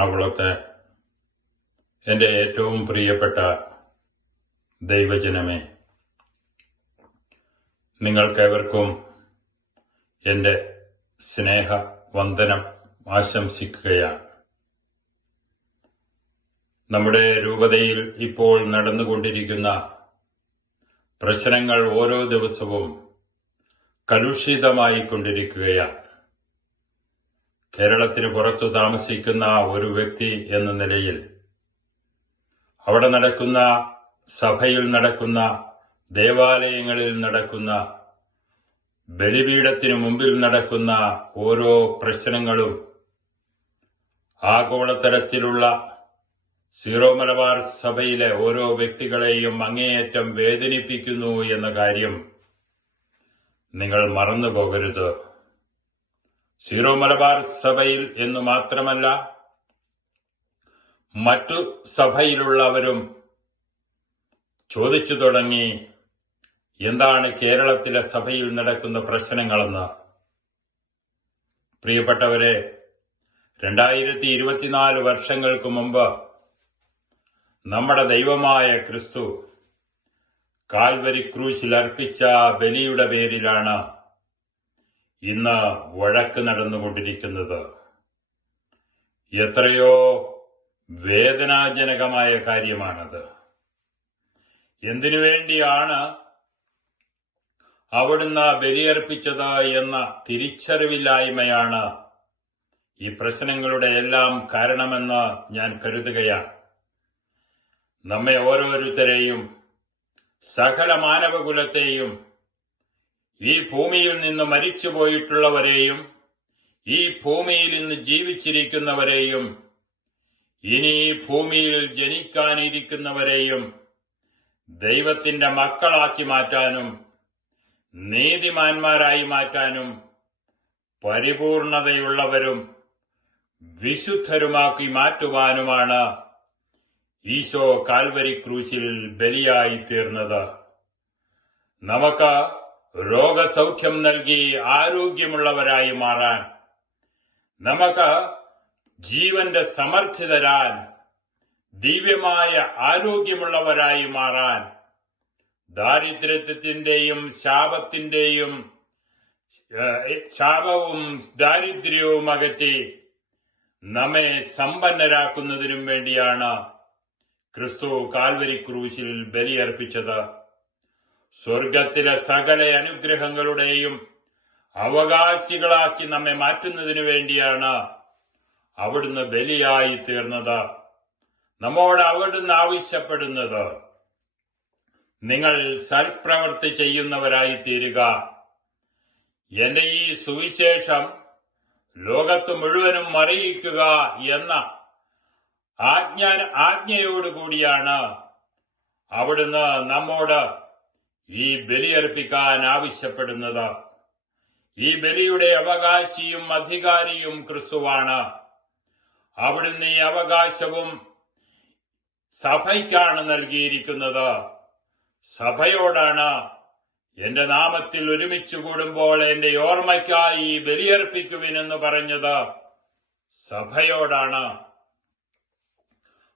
എറണാകുളത്തെ എന്റെ ഏറ്റവും പ്രിയപ്പെട്ട ദൈവജനമേ നിങ്ങൾക്കേവർക്കും എന്റെ സ്നേഹ വന്ദനം ആശംസിക്കുകയാണ്. നമ്മുടെ രൂപതയിൽ ഇപ്പോൾ നടന്നുകൊണ്ടിരിക്കുന്ന പ്രശ്നങ്ങൾ ഓരോ ദിവസവും കലുഷിതമായിക്കൊണ്ടിരിക്കുകയാണ്. കേരളത്തിന് പുറത്തു താമസിക്കുന്ന ഒരു വ്യക്തി എന്ന നിലയിൽ അവിടെ നടക്കുന്ന സഭയിൽ നടക്കുന്ന ദേവാലയങ്ങളിൽ നടക്കുന്ന ബലിപീഠത്തിനു മുമ്പിൽ നടക്കുന്ന ഓരോ പ്രശ്നങ്ങളും ആഗോളതലത്തിലുള്ള സീറോ മലബാർ സഭയിലെ ഓരോ വ്യക്തികളെയും അങ്ങേയറ്റം വേദനിപ്പിക്കുന്നു എന്ന കാര്യം നിങ്ങൾ മറന്നു പോകരുത് സീറോ മലബാർ സഭയിൽ എന്ന് മാത്രമല്ല മറ്റു സഭയിലുള്ളവരും ചോദിച്ചു തുടങ്ങി എന്താണ് കേരളത്തിലെ സഭയിൽ നടക്കുന്ന പ്രശ്നങ്ങളെന്ന്. പ്രിയപ്പെട്ടവരെ രണ്ടായിരത്തി ഇരുപത്തിനാല് വർഷങ്ങൾക്ക് മുമ്പ് നമ്മുടെ ദൈവമായ ക്രിസ്തു കാൽവരി ക്രൂശിൽ അർപ്പിച്ച ബലിയുടെ പേരിലാണ് ഇന്ന് വഴക്ക് നടന്നുകൊണ്ടിരിക്കുന്നത് എത്രയോ വേദനാജനകമായ കാര്യമാണത്. എന്തിനു വേണ്ടിയാണ് അവിടുന്ന് ബലിയർപ്പിച്ചത് എന്ന തിരിച്ചറിവില്ലായ്മയാണ് ഈ പ്രശ്നങ്ങളുടെ എല്ലാം കാരണമെന്ന് ഞാൻ കരുതുകയാണ്. നമ്മെ ഓരോരുത്തരെയും സകല മാനവകുലത്തെയും ഈ ഭൂമിയിൽ നിന്ന് മരിച്ചുപോയിട്ടുള്ളവരെയും ഈ ഭൂമിയിൽ നിന്ന് ജീവിച്ചിരിക്കുന്നവരെയും ഇനി ഈ ഭൂമിയിൽ ജനിക്കാനിരിക്കുന്നവരെയും ദൈവത്തിന്റെ മക്കളാക്കി മാറ്റാനും നീതിമാന്മാരായി മാറ്റാനും പരിപൂർണതയുള്ളവരും വിശുദ്ധരുമാക്കി മാറ്റുവാനുമാണ് ഈശോ കാൽവരി ക്രൂശിൽ ബലിയായി തീർന്നത്. നമുക്ക് രോഗസൗഖ്യം നൽകി ആരോഗ്യമുള്ളവരായി മാറാൻ നമുക്ക് ജീവന്റെ സമർത്ഥിതരാൻ ദിവ്യമായ ആരോഗ്യമുള്ളവരായി മാറാൻ ദാരിദ്ര്യത്തിന്റെയും ശാപത്തിന്റെയും ശാപവും ദാരിദ്ര്യവും അകറ്റി നമ്മെ സമ്പന്നരാക്കുന്നതിനും വേണ്ടിയാണ് ക്രിസ്തു കാൽവരി ക്രൂശിൽ ബലിയർപ്പിച്ചത്. സ്വർഗത്തിലെ സകല അനുഗ്രഹങ്ങളുടെയും അവകാശികളാക്കി നമ്മെ മാറ്റുന്നതിനു വേണ്ടിയാണ് അവിടുന്ന് ബലിയായി തീർന്നത്. നമ്മോട് അവിടുന്ന് ആവശ്യപ്പെടുന്നത് നിങ്ങൾ സൽപ്രവൃത്തി ചെയ്യുന്നവരായി തീരുക എന്റെ ഈ സുവിശേഷം ലോകത്ത് മുഴുവനും അറിയിക്കുക എന്ന ആജ്ഞ ആജ്ഞയോടുകൂടിയാണ് അവിടുന്ന് നമ്മോട് ഈ ബലിയർപ്പിക്കാൻ ആവശ്യപ്പെടുന്നത്. ഈ ബലിയുടെ അവകാശിയും അധികാരിയും ക്രിസ്തുവാണ്. അവിടുന്ന് ഈ അവകാശവും സഭയ്ക്കാണ് നൽകിയിരിക്കുന്നത്. സഭയോടാണ് എന്റെ നാമത്തിൽ ഒരുമിച്ച് കൂടുമ്പോൾ എന്റെ ഓർമ്മയ്ക്കായി ബലിയർപ്പിക്കുവിനെന്ന് പറഞ്ഞത്. സഭയോടാണ്.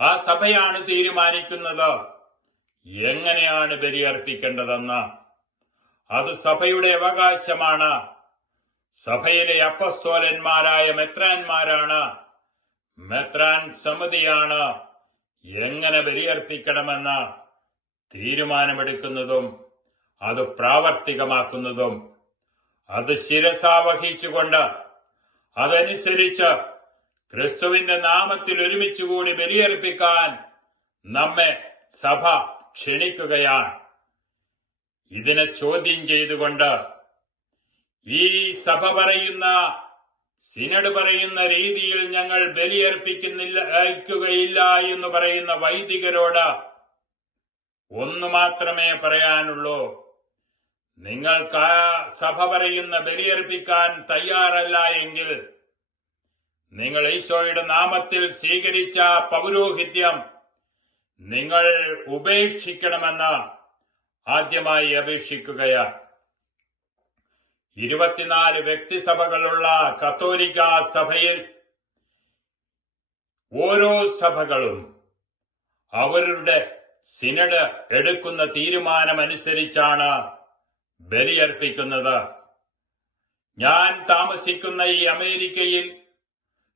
ആ സഭയാണ് തീരുമാനിക്കുന്നത്. എങ്ങനെയാണ് ബലിയർപ്പിക്കേണ്ടതെന്ന്? അത് സഭയുടെ അവകാശമാണ്. സഭയിലെ അപ്പസ്തോലന്മാരായ മെത്രാന്മാരാണ്. മെത്രാൻ സമിതിയാണ് എങ്ങനെ ബലിയർപ്പിക്കണമെന്ന് തീരുമാനമെടുക്കുന്നതും അത് പ്രാവർത്തികമാക്കുന്നതും. അത് ശിരസാവഹിച്ചുകൊണ്ട് അതനുസരിച്ച് ക്രിസ്തുവിന്റെ നാമത്തിൽ ഒരുമിച്ചുകൂടി ബലിയർപ്പിക്കാൻ നമ്മെ സഭ ക്ഷണിക്കുകയാണ്. ഇതിനെ ചോദ്യം ചെയ്തുകൊണ്ട് ഈ സഭ പറയുന്ന സിനഡ് പറയുന്ന രീതിയിൽ ഞങ്ങൾ ബലിയർപ്പിക്കുന്നില്ല അയക്കുകയില്ല എന്ന് പറയുന്ന വൈദികരോട് ഒന്ന് മാത്രമേ പറയാനുള്ളൂ. നിങ്ങൾക്ക് ആ സഭ പറയുന്ന ബലിയർപ്പിക്കാൻ തയ്യാറല്ല എങ്കിൽ നിങ്ങൾ ഈശോയുടെ നാമത്തിൽ സ്വീകരിച്ച പൗരോഹിത്യം നിങ്ങൾ ഉപേക്ഷിക്കണമെന്ന് ആദ്യമായി അപേക്ഷിക്കുകയാണ്. ഇരുപത്തിനാല് വ്യക്തിസഭകളുള്ള കത്തോലിക്ക സഭയിൽ ഓരോ സഭകളും അവരുടെ സിനഡ് എടുക്കുന്ന തീരുമാനമനുസരിച്ചാണ് ബലിയർപ്പിക്കുന്നത് ഞാൻ താമസിക്കുന്ന ഈ അമേരിക്കയിൽ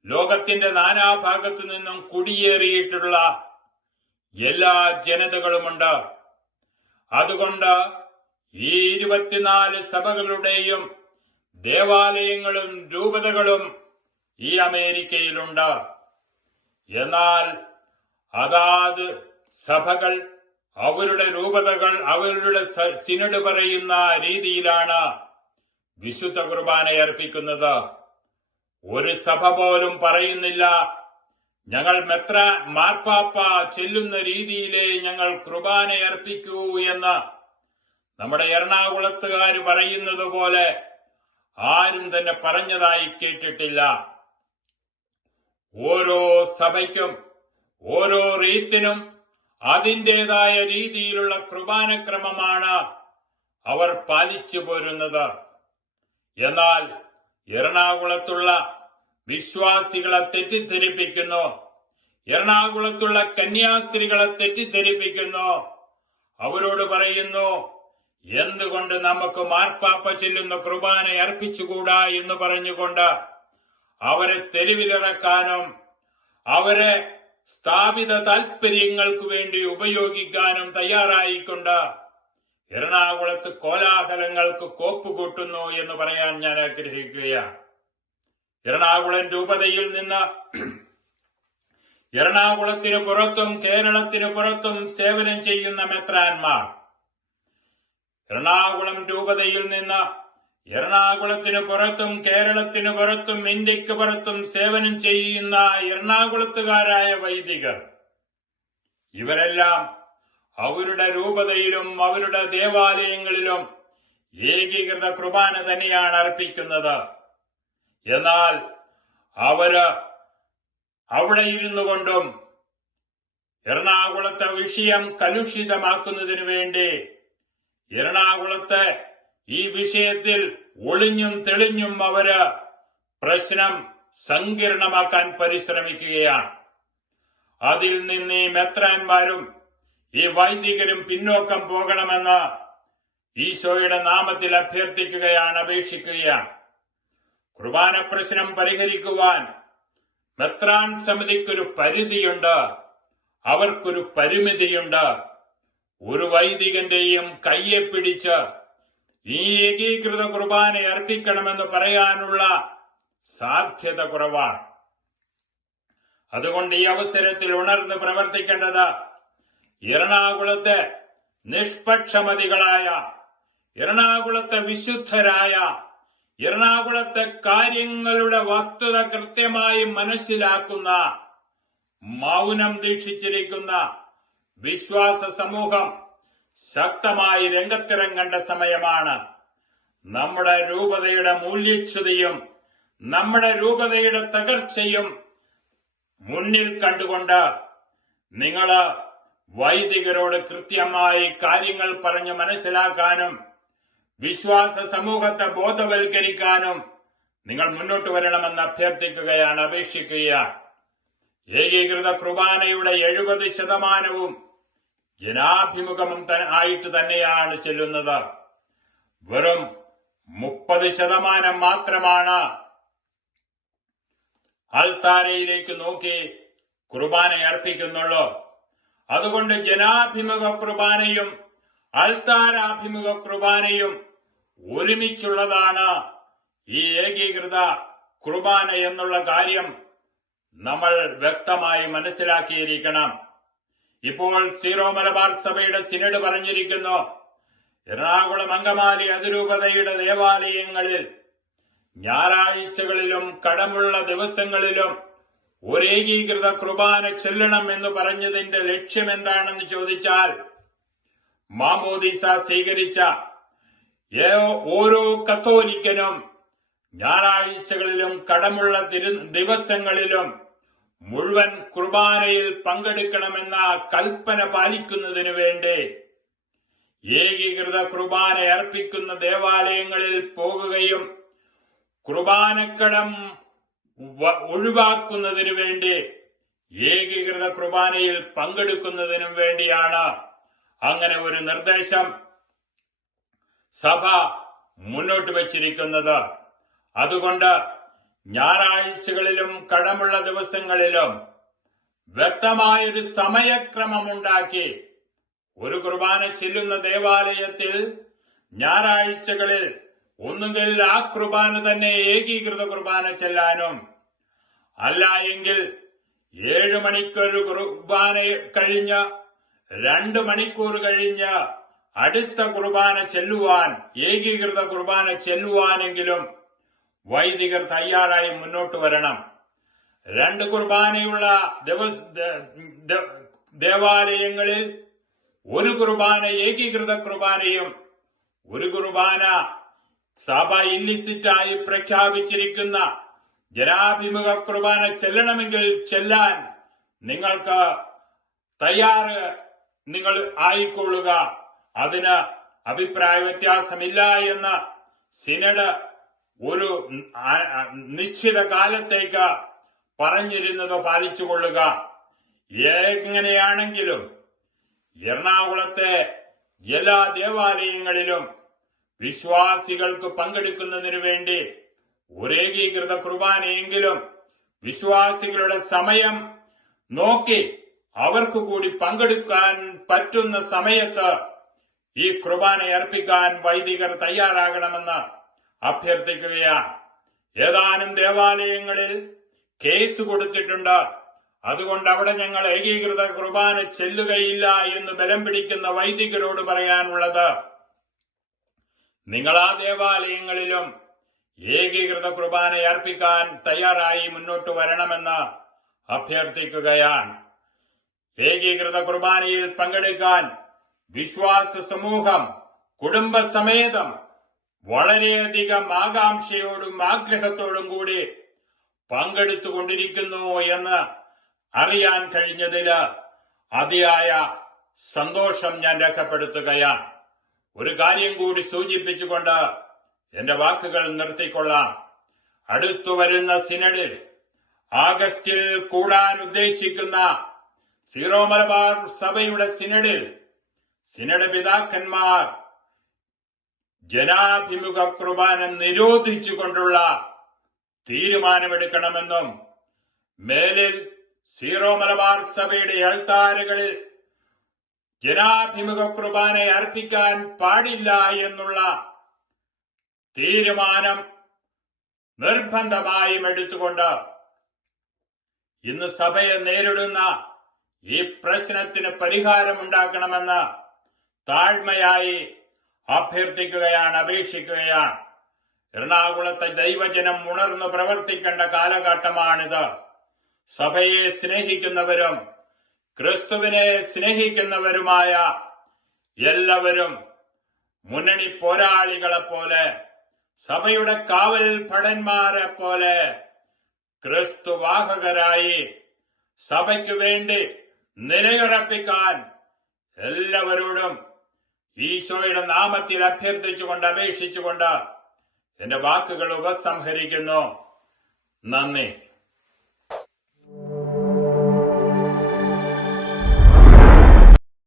ലോകത്തിന്റെ നാനാഭാഗത്തു നിന്നും കുടിയേറിയിട്ടുള്ള എല്ലാ ജനതകളുമുണ്ട്. അതുകൊണ്ട് ഈ ഇരുപത്തിനാല് സഭകളുടെയും ദേവാലയങ്ങളും രൂപതകളും ഈ അമേരിക്കയിലുണ്ട്. എന്നാൽ അതാത് സഭകൾ അവരുടെ രൂപതകൾ അവരുടെ സിനഡ് പറയുന്ന രീതിയിലാണ് വിശുദ്ധ കുർബാന അർപ്പിക്കുന്നത് ഒരു സഭ പോലും പറയുന്നില്ല. ഞങ്ങൾ മെത്ര മാർപ്പാപ്പ ചെല്ലുന്ന രീതിയിലേ ഞങ്ങൾ കുർബാന അർപ്പിക്കൂ എന്ന് നമ്മുടെ എറണാകുളത്തുകാർ പറയുന്നത് പോലെ ആരും തന്നെ പറഞ്ഞതായി കേട്ടിട്ടില്ല. ഓരോ സഭയ്ക്കും ഓരോ റീത്തിനും അതിന്റെതായ രീതിയിലുള്ള കുർബാനക്രമമാണ് അവർ പാലിച്ചു പോരുന്നത്. എന്നാൽ എറണാകുളത്തുള്ള വിശ്വാസികളെ തെറ്റിദ്ധരിപ്പിക്കുന്നു. എറണാകുളത്തുള്ള കന്യാസ്ത്രീകളെ തെറ്റിദ്ധരിപ്പിക്കുന്നു. അവരോട് പറയുന്നു എന്തുകൊണ്ട് നമുക്ക് മാർപ്പാപ്പ ചെല്ലുന്ന കുർബാന അർപ്പിച്ചുകൂടാ എന്ന് പറഞ്ഞുകൊണ്ട് അവരെ തെരുവിലിറക്കാനും അവരെ സ്ഥാപിത താൽപര്യങ്ങൾക്ക് വേണ്ടി ഉപയോഗിക്കാനും തയ്യാറായിക്കൊണ്ട് എറണാകുളത്ത് കോലാഹലങ്ങൾക്ക് കോപ്പുകൂട്ടുന്നു എന്ന് പറയാൻ ഞാൻ ആഗ്രഹിക്കുകയാണ്. എറണാകുളം രൂപതയിൽ നിന്ന് എറണാകുളത്തിനു പുറത്തും കേരളത്തിനു പുറത്തും സേവനം ചെയ്യുന്ന മെത്രാന്മാർ. എറണാകുളം രൂപതയിൽ നിന്ന് എറണാകുളത്തിനു പുറത്തും കേരളത്തിനു പുറത്തും ഇന്ത്യയ്ക്ക് പുറത്തും സേവനം ചെയ്യുന്ന എറണാകുളത്തുകാരായ വൈദികർ. ഇവരെല്ലാം അവരുടെ രൂപതയിലും അവരുടെ ദേവാലയങ്ങളിലും ഏകീകൃത കുർബാന തന്നെയാണ് അർപ്പിക്കുന്നത്. എന്നാൽ അവർ അവിടെ ഇരുന്നു കൊണ്ടും എറണാകുളത്തെ വിഷയം കലുഷിതമാക്കുന്നതിനു വേണ്ടി എറണാകുളത്തെ ഈ വിഷയത്തിൽ ഒളിഞ്ഞും തെളിഞ്ഞും അവർ പ്രശ്നം സങ്കീർണമാക്കാൻ പരിശ്രമിക്കുകയാണ്. അതിൽ നിന്ന് ഈ മെത്രാന്മാരും ഈ വൈദികരും പിന്നോക്കം പോകണമെന്ന് ഈശോയുടെ നാമത്തിൽ അഭ്യർത്ഥിക്കുകയാണ് അപേക്ഷിക്കുകയാണ്. കുർബാന പ്രശ്നം പരിഹരിക്കുവാൻ മെത്രാൻ സമിതിക്കൊരു പരിധിയുണ്ട്. അവർക്കൊരു പരിമിതിയുണ്ട്. ഒരു വൈദികന്റെയും കയ്യെ പിടിച്ച് ഈ ഏകീകൃത കുർബാന അർപ്പിക്കണമെന്ന് പറയാനുള്ള സാധ്യത കുറവാണ്. അതുകൊണ്ട് ഈ അവസരത്തിൽ ഉണർന്ന് പ്രവർത്തിക്കേണ്ടത് എറണാകുളത്തെ നിഷ്പക്ഷമതികളായ എറണാകുളത്തെ വിശുദ്ധരായ എറണാകുളത്തെ കാര്യങ്ങളുടെ വസ്തുത കൃത്യമായി മനസ്സിലാക്കുന്ന മൗനം ദീക്ഷിച്ചിരിക്കുന്ന വിശ്വാസ സമൂഹം ശക്തമായി രംഗത്തിറങ്ങേണ്ട സമയമാണ്. നമ്മുടെ രൂപതയുടെ മൂല്യച്ഛുതയും നമ്മുടെ രൂപതയുടെ തകർച്ചയും മുന്നിൽ കണ്ടുകൊണ്ട് നിങ്ങൾ വൈദികരോട് കൃത്യമായി കാര്യങ്ങൾ പറഞ്ഞു മനസ്സിലാക്കാനും വിശ്വാസ സമൂഹത്തെ ബോധവൽക്കരിക്കാനും നിങ്ങൾ മുന്നോട്ട് വരണമെന്ന് അഭ്യർത്ഥിക്കുകയാണ് അപേക്ഷിക്കുകയാണ്. ഏകീകൃത കുർബാനയുടെ എഴുപത് ശതമാനവും ജനാഭിമുഖം ആയിട്ട് തന്നെയാണ് ചെല്ലുന്നത്. വെറും മുപ്പത് ശതമാനം മാത്രമാണ് അൽത്താരയിലേക്ക് നോക്കി കുർബാന അർപ്പിക്കുന്നുള്ളൂ അതുകൊണ്ട് ജനാഭിമുഖ കുർബാനയും അൾത്താരാഭിമുഖ കുർബാനയും ഒരുമിച്ചുള്ളതാണ് ഈ ഏകീകൃത കുർബാന എന്നുള്ള കാര്യം നമ്മൾ വ്യക്തമായി മനസ്സിലാക്കിയിരിക്കണം. ഇപ്പോൾ സീറോ മലബാർ സഭയുടെ സിനഡ് പറഞ്ഞിരിക്കുന്നു എറണാകുളം അങ്കമാലി അതിരൂപതയുടെ ദേവാലയങ്ങളിൽ ഞായറാഴ്ചകളിലും കടമുള്ള ദിവസങ്ങളിലും ഒരേകീകൃത കുർബാന ചൊല്ലണം എന്ന് പറഞ്ഞതിന്റെ ലക്ഷ്യമെന്താണെന്ന് ചോദിച്ചാൽ മാമോദിസ സ്വീകരിച്ച ഓരോ കത്തോലിക്കനും ഞായറാഴ്ചകളിലും കടമുള്ള ദിവസങ്ങളിലും മുഴുവൻ കുർബാനയിൽ പങ്കെടുക്കണമെന്ന കൽപ്പന പാലിക്കുന്നതിനു വേണ്ടി ഏകീകൃത കുർബാന അർപ്പിക്കുന്ന ദേവാലയങ്ങളിൽ പോകുകയും കുർബാനക്കടം ഒഴിവാക്കുന്നതിനു വേണ്ടി ഏകീകൃത കുർബാനയിൽ പങ്കെടുക്കുന്നതിനും വേണ്ടിയാണ് അങ്ങനെ ഒരു നിർദ്ദേശം സഭ മുന്നോട്ട് വച്ചിരിക്കുന്നത്. അതുകൊണ്ട് ഞായറാഴ്ചകളിലും കടമുള്ള ദിവസങ്ങളിലും വ്യക്തമായൊരു സമയക്രമമുണ്ടാക്കി ഒരു കുർബാന ചെല്ലുന്ന ദേവാലയത്തിൽ ഞായറാഴ്ചകളിൽ ഒന്നുകിൽ ആ കുർബാന തന്നെ ഏകീകൃത കുർബാന ചെല്ലാനും അല്ല എങ്കിൽ ഏഴു മണിക്കൊരു കുർബാന കഴിഞ്ഞ് രണ്ട് മണിക്കൂർ കഴിഞ്ഞ് അടുത്ത കുർബാന ചെല്ലുവാൻ ഏകീകൃത കുർബാന ചെല്ലുവാനെങ്കിലും വൈദികർ തയ്യാറായി മുന്നോട്ട് വരണം. രണ്ട് കുർബാനയുള്ള ദേവാലയങ്ങളിൽ ഒരു കുർബാന ഏകീകൃത കുർബാനയും ഒരു കുർബാന സഭ ഇല്ലിസിറ്റായി പ്രഖ്യാപിച്ചിരിക്കുന്ന ജനാഭിമുഖ കുർബാന ചെല്ലണമെങ്കിൽ ചെല്ലാൻ നിങ്ങൾക്ക് തയ്യാറ് നിങ്ങൾ ആയിക്കൊള്ളുക. അതിന് അഭിപ്രായ വ്യത്യാസമില്ല എന്ന് സിനഡ് ഒരു നിശ്ചിത കാലത്തേക്ക് പറഞ്ഞിരുന്നത് പാലിച്ചുകൊള്ളുക. എങ്ങനെയാണെങ്കിലും എറണാകുളത്തെ എല്ലാ ദേവാലയങ്ങളിലും വിശ്വാസികൾക്ക് പങ്കെടുക്കുന്നതിനു വേണ്ടി ഒരേകീകൃത കുർബാനയെങ്കിലും വിശ്വാസികളുടെ സമയം നോക്കി അവർക്ക് കൂടി പങ്കെടുക്കാൻ പറ്റുന്ന സമയത്ത് ഈ കുർബാന അർപ്പിക്കാൻ വൈദികർ തയ്യാറാകണമെന്ന് അഭ്യർത്ഥിക്കുകയാണ്. ഏതാനും ദേവാലയങ്ങളിൽ കേസ് കൊടുത്തിട്ടുണ്ട്. അതുകൊണ്ട് അവിടെ ഞങ്ങൾ ഏകീകൃത കുർബാന ചെല്ലുകയില്ല എന്ന് ബലം പിടിക്കുന്ന വൈദികരോട് പറയാനുള്ളത് നിങ്ങൾ ആ ദേവാലയങ്ങളിലും ഏകീകൃത കുർബാന അർപ്പിക്കാൻ തയ്യാറായി മുന്നോട്ട് വരണമെന്ന് അഭ്യർത്ഥിക്കുകയാണ്. ഏകീകൃത കുർബാനയിൽ പങ്കെടുക്കാൻ വിശ്വാസ സമൂഹം കുടുംബസമേതം വളരെയധികം ആകാംക്ഷയോടും ആഗ്രഹത്തോടും കൂടി പങ്കെടുത്തുകൊണ്ടിരിക്കുന്നു എന്ന് അറിയാൻ കഴിഞ്ഞതിൽ അതിയായ സന്തോഷം ഞാൻ രേഖപ്പെടുത്തുകയാണ്. ഒരു കാര്യം കൂടി സൂചിപ്പിച്ചുകൊണ്ട് എന്റെ വാക്കുകൾ നിർത്തിക്കൊള്ളാം. അടുത്തു വരുന്ന സിനഡിൽ ആഗസ്റ്റിൽ കൂടാൻ ഉദ്ദേശിക്കുന്ന സീറോ മലബാർ സഭയുടെ സിനഡിൽ. സിനഡ് പിതാക്കന്മാർ ജനാഭിമുഖ കുർബാന നിരോധിച്ചുകൊണ്ടുള്ള തീരുമാനമെടുക്കണമെന്നും മേലിൽ സീറോ മലബാർ സഭയുടെ എഴുത്താറുകളിൽ ജനാഭിമുഖ കുർബാന അർപ്പിക്കാൻ പാടില്ല എന്നുള്ള തീരുമാനം നിർബന്ധമായും എടുത്തുകൊണ്ട് ഇന്ന് സഭയെ നേരിടുന്ന ഈ പ്രശ്നത്തിന് പരിഹാരമുണ്ടാക്കണമെന്ന് താഴ്മയായി അഭ്യർത്ഥിക്കുകയാണ് അപേക്ഷിക്കുകയാണ്. എറണാകുളത്തെ ദൈവജനം ഉണർന്നു പ്രവർത്തിക്കേണ്ട കാലഘട്ടമാണിത്. സഭയെ സ്നേഹിക്കുന്നവരും ക്രിസ്തുവിനെ സ്നേഹിക്കുന്നവരുമായ എല്ലാവരും മുന്നണി പോരാളികളെ പോലെ സഭയുടെ കാവൽ ഭടന്മാരെ പോലെ ക്രിസ്തുവാഹകരായി സഭയ്ക്കു വേണ്ടി നിലയുറപ്പിക്കാൻ എല്ലാവരോടും ഈശോയുടെ നാമത്തിൽ അഭ്യർത്ഥിച്ചുകൊണ്ട് അപേക്ഷിച്ചുകൊണ്ട് എന്റെ വാക്കുകൾ ഉപസംഹരിക്കുന്നു. നന്ദി.